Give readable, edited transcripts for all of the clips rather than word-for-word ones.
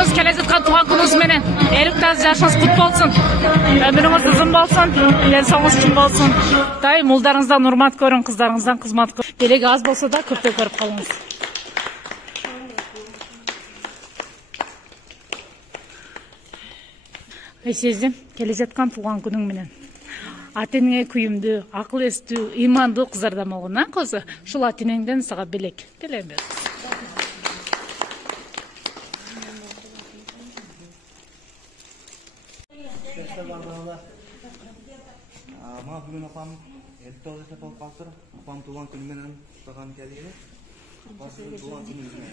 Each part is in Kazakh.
Баарыңыз келе жаткан туган күнүңүз менен эликтаз жашыңыз кут болсун. Өмүрүңүз узун болсун, денсаулыгыңыз чың болсун. Дайым улдарыңыздан урмат көрүң, кыздарыңыздан кызмат көрүң. Келеги аз болсо да көптөп көрүп калыңыз. Айсездин келе жаткан туган күнүң менен ата энеңе күйүмдүү, акыл эстүү, ыймандуу кыздардан болгон, кызы. Ушул ата энеңден сага белек. Келем. Ама бүгүн апам 59 жашта болуп калыптыр. Апам туулган күнү менен куттаган келгени. Апасынын туулган күнү менен.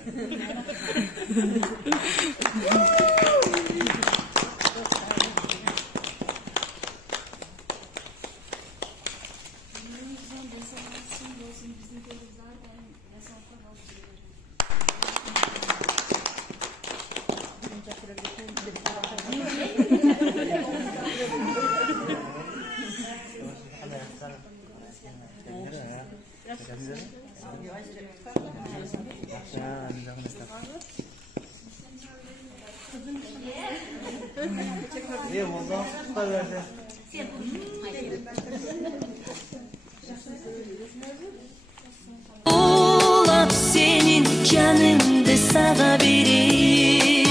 Улап senin canımdı sana vereyim.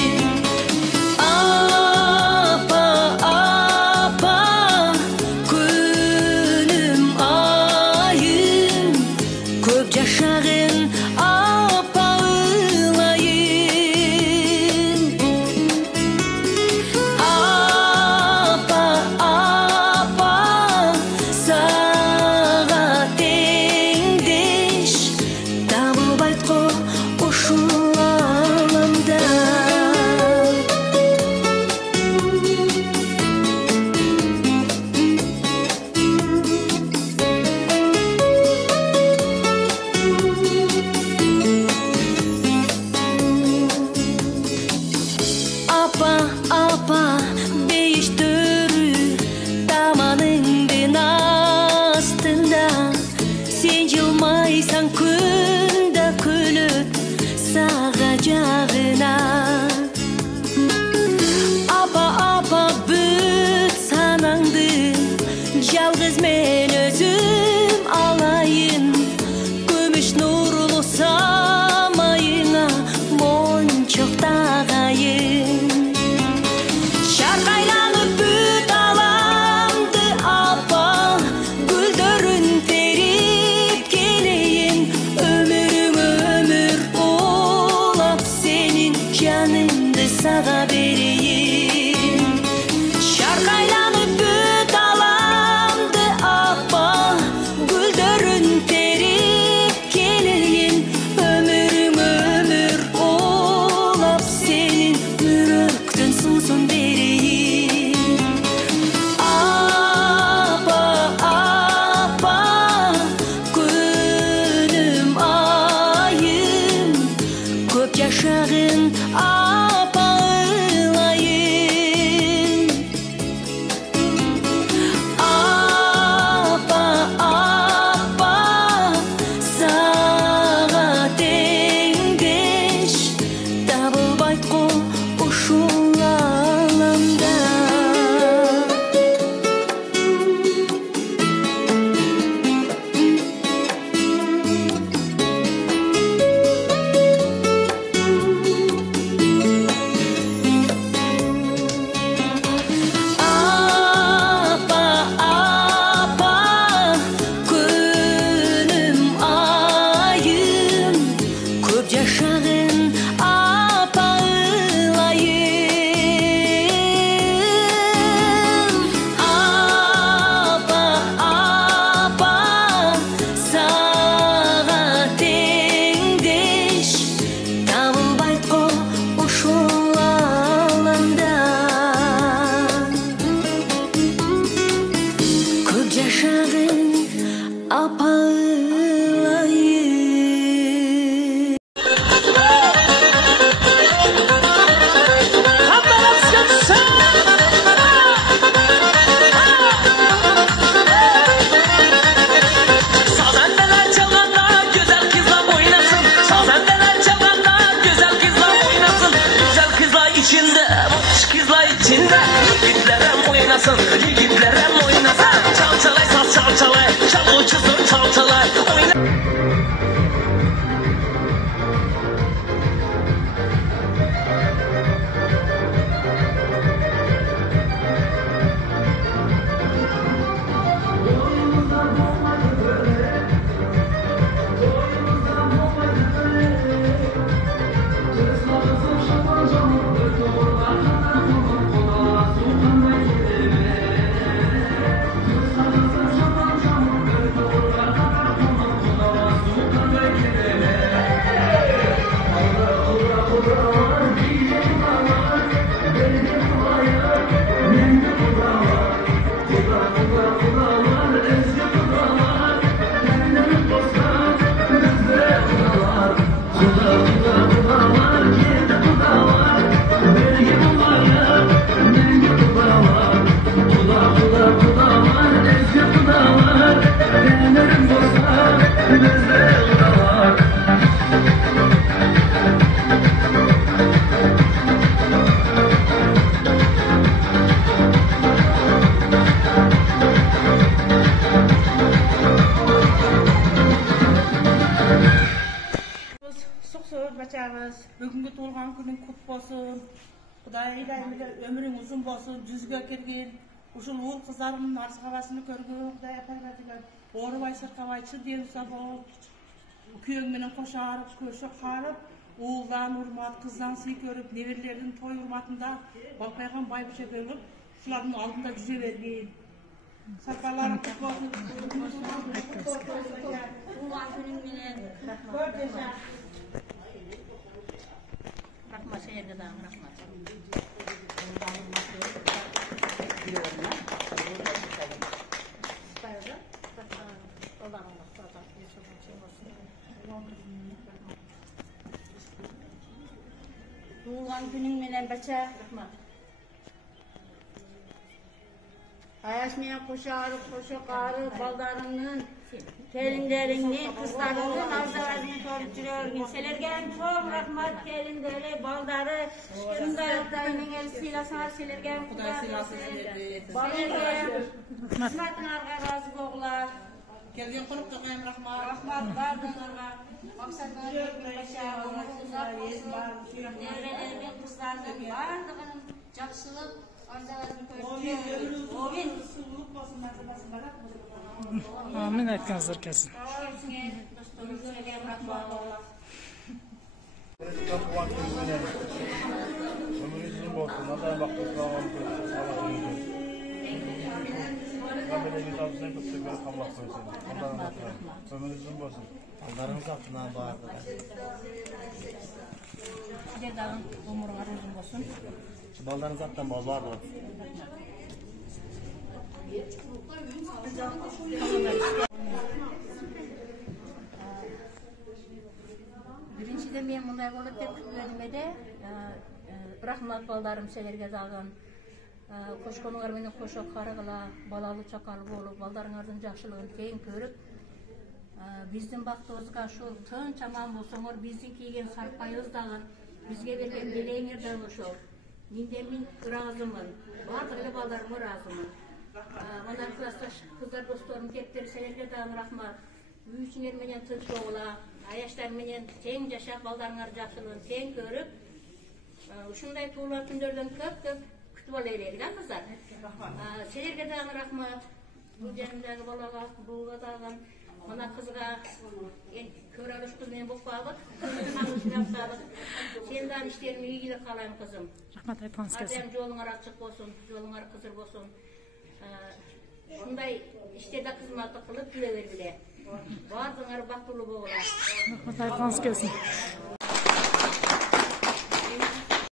Apa, apa, günüm ayım, köp yaşağın apa ılayım. Apa, apa, sağa tengdeş, tabıp aytko uşul alamda. Apa, apa, değiştürü damanındın astında. Sen yılmaysan kunda külüp sağacağına. Apa, apa, büt sanandı, yalnız men özüm alayın. Gümüş nurlu samayına monçok tağayın. Şarkaylanıp büt alamdı apa, güldürün terip geleyim. Ömürüm ömür olap senin canındı sağa vereyim. Şarkaylanıp büt alamdı apa, güldürün terip geleyim. Ömürüm ömür olap senin yürekten suzun vereyim. Apa, apa, günüm ayım, köp yaşağın apa ılayım. Apa, apa, sağa tengdeş, tabıp aytko uşul alamda. болсын. Құдай өмірің ұзын болсын, жүзге келген. Ушул уул кыздарымдын арыз кабасыны көргөн, Кудай апайга оорубай сыркабайчы денса болуп, күйөөң менен кошарып, көшө карып, уулдан урмат, кыздан сый көрүп, неберелердин той урматында балкайган байбиче кылып, ушулардын алдында жүзө берген. Сапарларың кут болсун. Туган күнүң менен көп жаша. Рахмат, шеерге дагы рахмат. Туган күнүң менен бача. Рахмат. Аяш менен кошарып, кошо карып, балдарыңдын, келиндериңдин, кыздарыңдын абзаларын көрүп жүрөргүн. Силерге чоң рахмат, келиндери, балдары, кыздарыңдын ел сыйласаңар, силерге Кудай сыйласын силерди. Рахматыңарга разы болгула. Келген конокторго рахмат. Рахмат бардыгыңарга. Максатыңар баша, узак болсун. Неберелердин, кыздардын бардыгынын жакшылык Amin aytganingiz kelsin. Балдарыңыз артынан барды. Сиздер дагы өмүрүңөр узун болсун. Балдарыңыз артынан барды. Биринчиден мен мындай болот деп күтпөдүм эде. Рахмат балдарым силерге дагы. Кошконуңар менен кошо карыгыла, балалуу чакалуу болуп, балдарыңардын жакшылыгын тең көрүп, биздин бактыбызга ушул тынч аман болсоңор, биздин кийген сарпайыбыз дагы, бизге берген белеңер дагы ошол. Мин ыраазымын, баардык эле балдарыма ыраазымын. Мына классташ кыздар досторум кептер, силерге дагы рахмат. Үй ичиңер менен тынч болгула, аяштар менен тең жашап, балдарыңар жакшылыгын тең көрүп, ушундай туулар күндөрдөн көп күтүп алайлы, кыздар. Силерге дагы рахмат. Бул жанымдагы балага, буга дагы, мына кызга көрөлүш кыз менен болуп калдык. Сен дагы иштериңди ийгилик каалайм, кызым. Рахмат aytganingiz kelsin. Ардем жолуңар ачык болсун, жолуңар кызыр болсун. Ушундай иштерде кызматты кылып жүрө бергиле. Баардыгыңар бактылуу болгула. Рахмат aytganingiz kelsin.